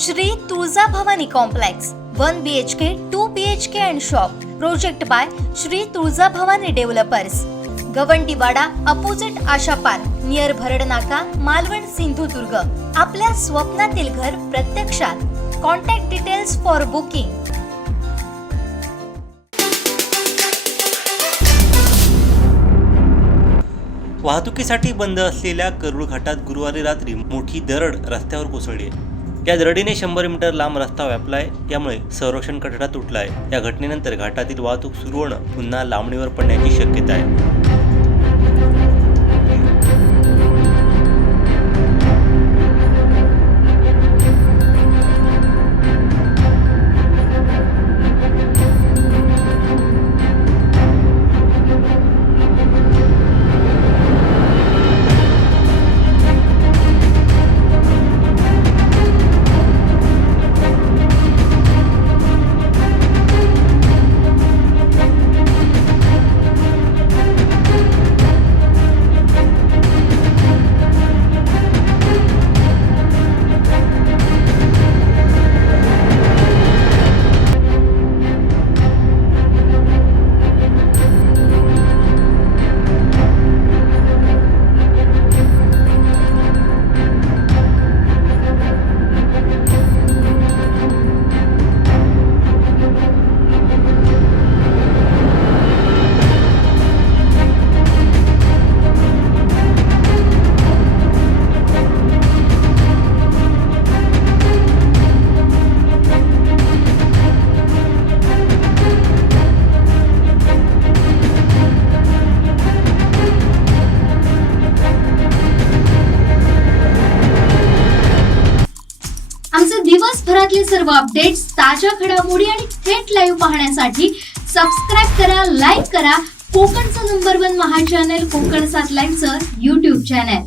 Shri Tuljabhavani complex 1 BHK 2 BHK and shop. Project by Shri Tuljabhavani developers. Gawandiwada opposite Asha park near Bharadnaka, Malvan, Sindhudurg. आपल्या स्वप्नातील घर प्रत्यक्षात. Contact details for booking. वाहतुकीसाठी बंद असलेल्या करूळ घाटात गुरुवारी रात्री मोठी दरड रस्त्यावर कोसळली आहे. या दरडीने 100 मीटर लांब रस्ता व्यापलाय, त्यामुळे संरक्षण कठडा तुटलाय. या घटनेनंतर घाटातील वाहतूक सुरू होणं पुन्हा लांबणीवर पडण्याची शक्यता आहे. आमचे दिवसभरातले सर्व अपडेट्स, ताज्या घडामोडी आणि थेट लाईव्ह पाहण्यासाठी सबस्क्राईब करा, लाईक करा कोकणचं नंबर 1 महा चॅनल कोकण 7 लाईव्हचं YouTube चॅनल.